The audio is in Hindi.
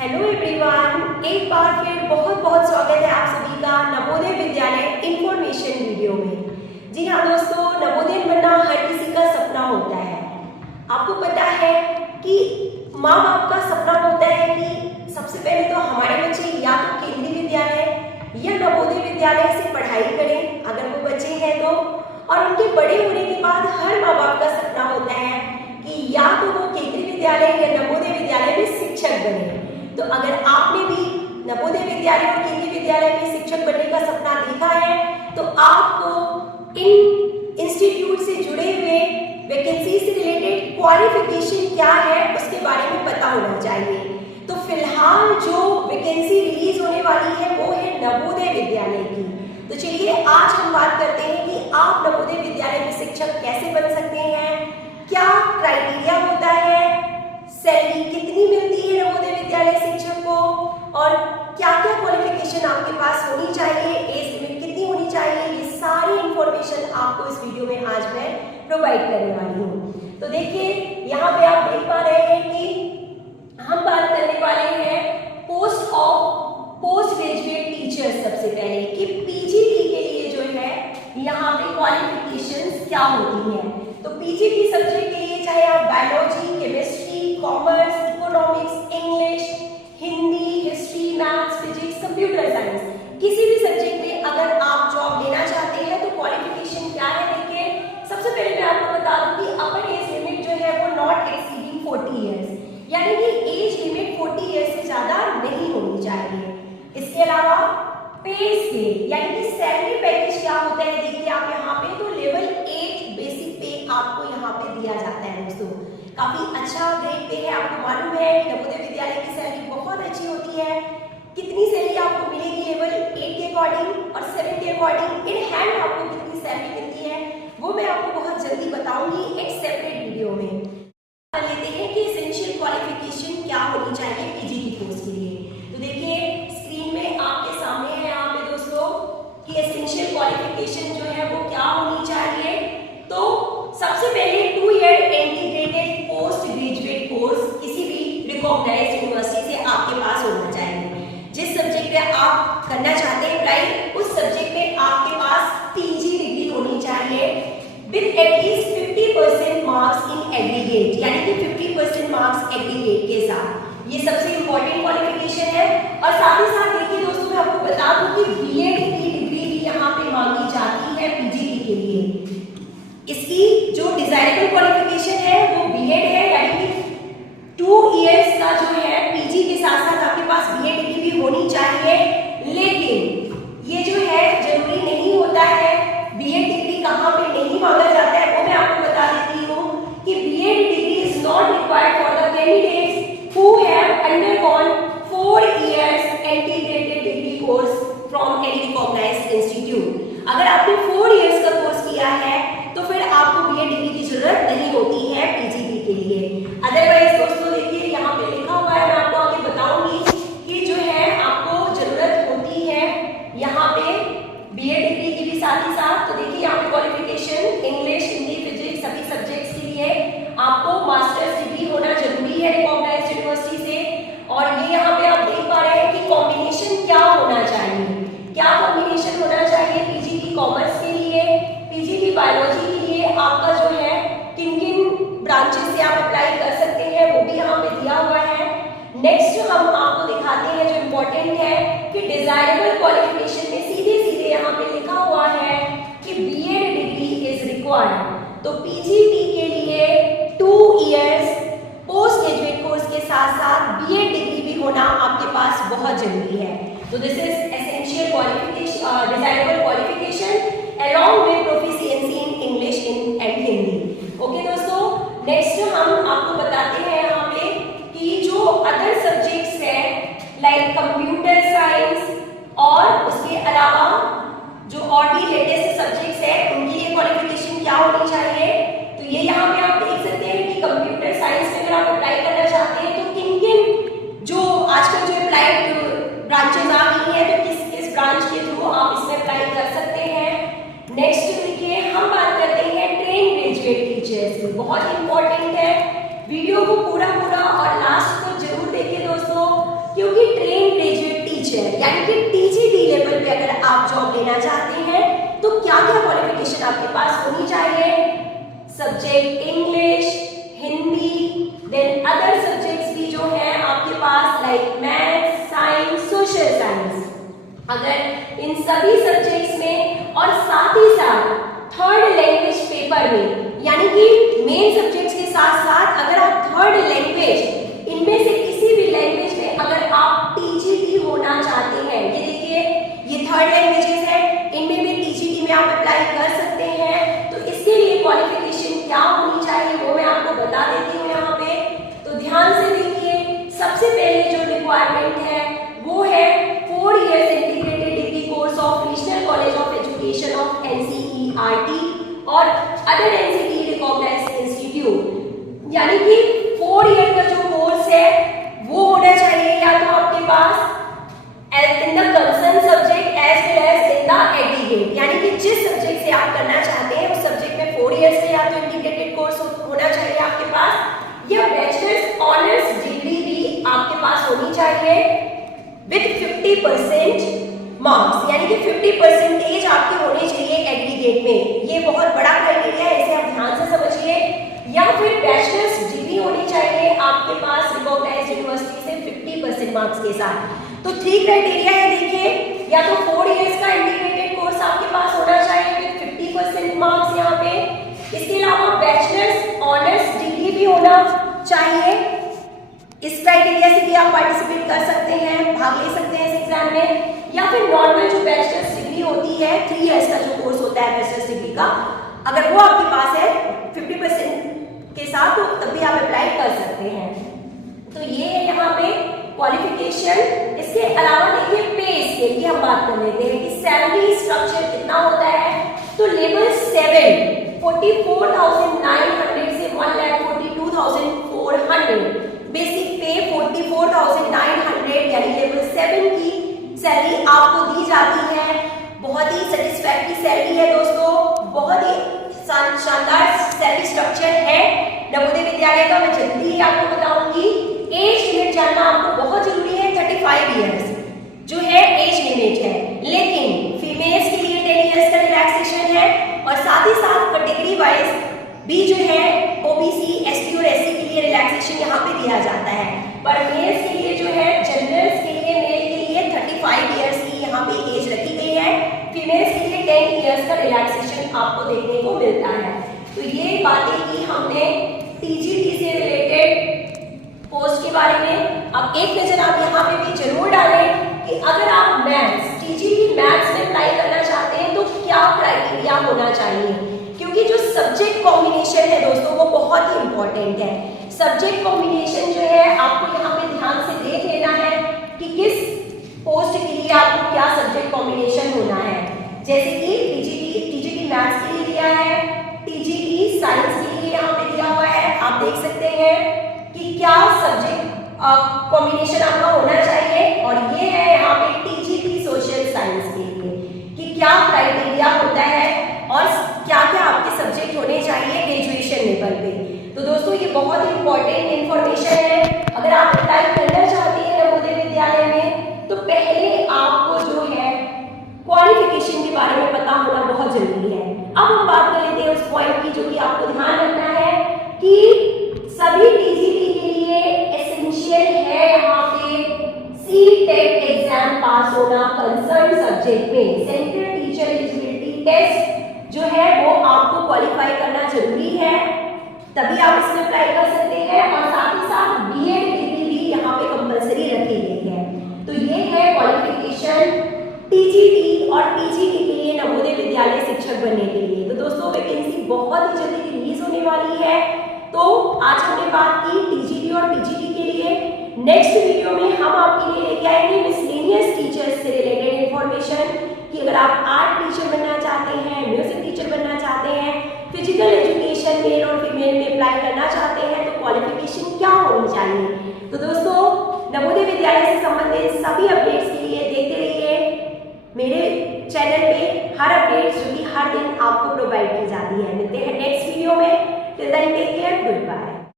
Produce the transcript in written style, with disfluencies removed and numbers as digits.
हेलो एवरीवन, एक बार फिर बहुत बहुत स्वागत है आप सभी का नवोदय विद्यालय इंफॉर्मेशन वीडियो में। जी हाँ दोस्तों, नवोदय बनना हर किसी का सपना होता है। आपको पता है कि माँ बाप का सपना होता है कि सबसे पहले तो हमारे बच्चे या तो केंद्रीय विद्यालय या नवोदय विद्यालय से पढ़ाई करें अगर वो बच्चे हैं तो, और उनके बड़े होने के बाद हर माँ बाप का सपना होता है कि या तो वो केंद्रीय विद्यालय या नवोदय विद्यालय में शिक्षक बने। तो अगर आपने भी नवोदय विद्यालय और केंद्रीय विद्यालय में शिक्षक बनने का सपना देखा है तो आपको इन इंस्टीट्यूट से जुड़े हुए वैकेंसी से रिलेटेड क्वालिफिकेशन क्या है उसके बारे में पता होना चाहिए। तो फिलहाल जो वैकेंसी रिलीज होने वाली है वो है नवोदय विद्यालय की। तो चलिए आज हम बात करते हैं कि आप नवोदय विद्यालय में शिक्षक कैसे बन सकते हैं, क्या क्राइटेरिया होता है, सैलरी कितनी मिलती है नवोदय विद्यालय शिक्षक को, और क्या क्या क्वालिफिकेशन आपके पास होनी चाहिए, एज लिमिट कितनी होनी चाहिए, ये सारी इंफॉर्मेशन आपको इस वीडियो में आज मैं प्रोवाइड करने वाली हूँ। तो देखिए यहाँ पे आप देख पा रहे हैं कि हम बात करने वाले हैं पोस्ट ग्रेजुएट टीचर। सबसे पहले कि पीजीटी के लिए जो है यहाँ पे क्वालिफिकेशंस क्या होती हैं। तो पीजीटी सब्जेक्ट के लिए चाहे आप biology, chemistry, commerce, economics, English, Hindi, history, maths, physics, computer science, किसी भी सब्जेक्ट में अगर आप जॉब लेना चाहते हैं तो क्वालिफिकेशन क्या है। देखिए सबसे पहले मैं आपको बता दूं कि अपर एज लिमिट जो है वो नॉट एक्सीडिंग 40 इयर्स, यानी कि एज लिमिट 40 इयर्स से ज्यादा नहीं होनी चाहिए। इसके अलावा पे स्केल यानी कि सैलरी पैकेज क्या होता है, देखिए आप यहाँ पे तो लेवल 8 बेसिक पे आपको यहाँ पे दिया जाता है दोस्तों। काफी अच्छा ग्रेड पे है। आपको मालूम है कि नवोदय विद्यालय की सैलरी बहुत अच्छी होती है। कितनी सैलरी आपको मिलेगी लेवल 8 के अकॉर्डिंग और 7 के अकॉर्डिंग इन हैंड आपको कितनी सैलरी मिलती है वो मैं आपको बहुत जल्दी बताऊंगी एक सेपरेट वीडियो में। लेते हैं कि एसेंशियल क्वालिफिकेशन क्या होनी चाहिए पीजीटी कोर्स के लिए। तो देखिए स्क्रीन में आपके सामने है यहाँ पे दोस्तों कि एसेंशियल क्वालिफिकेशन जो है वो क्या होनी चाहिए। तो सबसे पहले 2 year integrated post graduate course किसी भी रिकॉग्नाइज्ड यूनिवर्सिटी से आपके पास होना चाहिए। जिस सब्जेक्ट में आप करना चाहते हैं अप्लाई उस सब्जेक्ट में आपके पास पीजी डिग्री होनी चाहिए with at least 50% marks in aggregate, यानी कि 50% मार्क्स एग्रीगेट के साथ। ये सबसे इंपॉर्टेंट क्वालिफिकेशन है। और साथ ही साथ देखिए दोस्तों मैं आपको बता दूं कि बीएड की डिग्री भी यहाँ पे मांगी जाती है पीजीटी के लिए। इसकी जो डिजायरेबल क्वालिफिकेशन है वो बीएड है, यानी कि 2 इयर्स का जो है पीजी के साथ साथ आपके पास बीएड डिग्री भी होनी चाहिए। लेकिन ये जो है जरूरी नहीं होता है। बीएड डिग्री कहाँ पे नहीं मांगा जाता है वो मैं आपको बता देती हूँ कि BEd degree is not required for the candidates who have undergone 4 years integrated degree course from any recognised institute. अगर आपने 4 इयर्स का कोर्स किया है तो फिर आपको बीएड डिग्री की जरूरत नहीं होती है पीजीटी के लिए। अदरवाइज दोस्तों देखिए यहाँ पे लिखा हुआ है, मैं आपको आगे बताऊंगी कि जो है आपको जरूरत होती है यहाँ पे बीएड डिग्री की भी साथ ही साथ। तो देखिए यहाँ पे क्वालिफिकेशन इंग्लिश, हिंदी, फिजिक्स सभी सब्जेक्ट्स के लिए आपको मास्टर्स डिग्री होना जरूरी है रिकॉग्नाइज्ड यूनिवर्सिटी से। और ये यहाँ पे आप देख पा रहे हैं कि कॉम्बिनेशन क्या होना चाहिए, क्या कॉम्बिनेशन होना चाहिए पीजीटी कॉमर्स के लिए, पीजीटी बायोलॉजी के लिए आपका जो है किन किन ब्रांचेस से आप अप्लाई कर सकते हैं वो भी यहाँ पे दिया हुआ है। नेक्स्ट हम आपको दिखाते हैं जो इम्पोर्टेंट है कि डिजायरेबल क्वालिफिकेशन में सीधे सीधे यहाँ पे लिखा हुआ है कि बीएड डिग्री इज रिक्वायर्ड। तो पीजीटी के लिए 2 इयर्स पोस्ट ग्रेजुएट कोर्स के साथ साथ बीएड डिग्री भी होना आपके पास बहुत जरूरी है। तो this is essential qualification, desirable qualification along with proficiency in English and Hindi। Okay दोस्तों, नेक्स्ट हम आपको बताते हैं यहाँ पे कि जो अदर सब्जेक्ट्स है लाइक कंप्यूटर साइंस और उसके अलावा जो और भी लेटेस्ट सब्जेक्ट्स है उनकी ये क्वालिफिकेशन क्या होनी चाहिए। तो ये यहाँ पे आप देख सकते हैं कि कंप्यूटर साइंस में अगर आप अप्लाई करना चाहते हैं तो किन किन जो आजकल जो अप्लाइड ब्रांचेस आ गई है तो किस किस ब्रांच के थ्रू आप इसमें अप्लाई कर सकते हैं। नेक्स्ट देखिए हम बात करते हैं ट्रेन ग्रेजुएट टीचर्स की। बहुत इंपॉर्टेंट है, वीडियो को पूरा और लास्ट को जरूर देखिए दोस्तों क्योंकि ट्रेन ग्रेजुएट टीचर यानी कि टीजीटी लेवल पे अगर आप जॉब लेना चाहते हैं तो क्या क्या क्वालिफिकेशन आपके पास होनी चाहिए? Subject English, Hindi, then other subjects भी जो है आपके पास like math, science, social science, अगर इन सभी सब्जेक्ट्स में और साथ ही साथ थर्ड लैंग्वेज पेपर में यानी कि मेन सब्जेक्ट्स के साथ साथ अगर आप थर्ड लैंग्वेज इनमें से किसी भी लैंग्वेज में अगर आप टीजीटी होना चाहते हैं, ये देखिए ये थर्ड लैंग्वेजेस है, इनमें भी टीजीटी में आप अप्लाई कर सकते हैं। तो इसके लिए क्वालिफिकेशन क्या होनी चाहिए वो मैं आपको बता देती हूँ यहाँ पे। तो ध्यान से देखिए, सबसे पहले जो रिक्वायरमेंट है वो है 4 years integrated degree course of national college of education of NCERT और अदर NCT रिकॉग्नाइज्ड इंस्टीट्यूट, यानी कि 4 ईयर का जो कोर्स है वो होना चाहिए या तो आपके पास in the concern subject as well as in the aggregate, यानी कि जिस सब्जेक्ट से आप करना चाहते हैं उस सब्जेक्ट में 4 इयर्स से या तो इंटीग्रेटेड कोर्स होना चाहिए आपके पास, या बैचलर्स ऑनर्स डिग्री भी आपके पास होनी चाहिए विद 50% मार्क्स, यानी कि 50% आपके होने चाहिए एग्रीगेट में। ये बहुत बड़ा क्राइटेरिया है, इसे आप ध्यान से समझिए। या फिर बैचलर्स डिग्री होनी चाहिए आपके पास रिकॉग्नाइज्ड यूनिवर्सिटी से 50% मार्क्स के साथ। तो 3 क्राइटेरिया है देखिए, या तो 4 इयर्स का इंटीग्रेटेड कोर्स आपके पास होना चाहिए विद 50% मार्क्स यहाँ पे, इसके अलावा बैचलर्स ऑनर्स डिग्री भी होना चाहिए। इस क्राइटेरिया से भी आप पार्टिसिपेट कर सकते हैं, भाग ले सकते हैं इस एग्जाम में। या फिर नॉर्मल जो बैचलर्स डिग्री होती है 3 इयर्स का जो कोर्स होता है बैचलर्स डिग्री का, अगर वो आपके पास है 50% के साथ तो तब भी आप अप्लाई कर सकते हैं। तो ये है यहाँ पे क्वालिफिकेशन। इसके अलावा देखिए पे स्केल की हम बात कर लेते हैं कि सैलरी स्ट्रक्चर कितना होता है। तो लेवल 7 44,900 से 1,42,400, बेसिक पे 44,900 यानी लेवल 7 की सैलरी आपको दी जाती है। बहुत ही सेटिस्फैक्टरी सैलरी है दोस्तों, बहुत ही शानदार सैलरी स्ट्रक्चर है नवोदय विद्यालय का। मैं जल्दी ही आपको बताऊंगी। एज लिमिट जानना आपको बहुत जरूरी है, 35 इयर्स जो है एज लिमिट है, लेकिन फीमेल्स के लिए 10 इयर्स का रिलैक्सेशन है और साथ ही साथ कैटेगरी वाइज भी जो है ओबीसी, एसटी और एससी के लिए रिलैक्सेशन यहाँ पे दिया जाता है। पर मेल्स के लिए जो है जनरल्स के लिए मेल के लिए 35 इयर्स की यहाँ पे एज रखी गई है, फीमेल्स के लिए 10 इयर्स का रिलैक्सेशन आपको देखने को मिलता है। तो ये बातें की हमने टीजीटी से रिलेटेड पोस्ट के बारे में। अब एक नजर आप यहाँ पे भी जरूर डालें कि अगर आप मैथ्स टीजीटी मैथ्स में अप्लाई करना चाहते हैं तो क्या क्राइटेरिया होना चाहिए, क्योंकि जो सब्जेक्ट कॉम्बिनेशन है दोस्तों वो बहुत ही इंपॉर्टेंट है। सब्जेक्ट कॉम्बिनेशन जो है आपको यहाँ पे ध्यान से देख लेना है कि किस पोस्ट के लिए आपको क्या सब्जेक्ट कॉम्बिनेशन होना है। जैसे कि टीजीटी मैथ्स के लिए दिया है, टीजीटी साइंस के लिए यहाँ पे दिया हुआ है। आप देख सकते हैं कि क्या सब्जेक्ट कॉम्बिनेशन आपका होना चाहिए, और ये है यहाँ पे टीजीटी सोशल साइंस के लिए कि क्या क्राइटेरिया होता है और क्या क्या आपके सब्जेक्ट होने चाहिए ग्रेजुएशन लेवल पे। तो दोस्तों ये बहुत इंपॉर्टेंट इंफॉर्मेशन है। अगर आप अप्लाई करना चाहते हैं नवोदय विद्यालय में तो पहले आपको जो है क्वालिफिकेशन के बारे में पता होना बहुत जरूरी है। अब हम बात कर लेते हैं उस पॉइंट की जो कि आपको ध्यान रखना है कि सभी टीजीटी के लिए एसेंशियल है यहाँ पे सीटेट एग्जाम पास होना कंसर्न सब्जेक्ट में। सेंट्रल टीचर एलिजिबिलिटी टेस्ट जो है वो आपको क्वालिफाई करना जरूरी है, तभी आप इसमें अप्लाई कर सकते हैं। और साथ ही साथ बीएड डिग्री भी यहाँ पे कंपलसरी रखी गई है। तो ये है क्वालिफिकेशन टीजीटी और पीजीटी के लिए नवोदय विद्यालय शिक्षक बनने के लिए। तो दोस्तों वैकेंसी बहुत ही जल्दी रिलीज होने वाली है। तो आज हमने बात की टीजीटी और पीजीटी के लिए। नेक्स्ट वीडियो में हम आपके लिए लेके आएंगे मिसलेनियस टीचर्स से रिलेटेड इंफॉर्मेशन कि अगर आप आर्ट टीचर बनना चाहते हैं, म्यूजिक टीचर बनना चाहते हैं, फिजिकल एजुकेशन मेल और फीमेल में अप्लाई करना चाहते हैं तो क्वालिफिकेशन क्या होनी चाहिए। तो दोस्तों नवोदय विद्यालय से संबंधित सभी अपडेट्स के लिए देखते रहिए मेरे चैनल पे हर अपडेट्स जो कि हर दिन आपको प्रोवाइड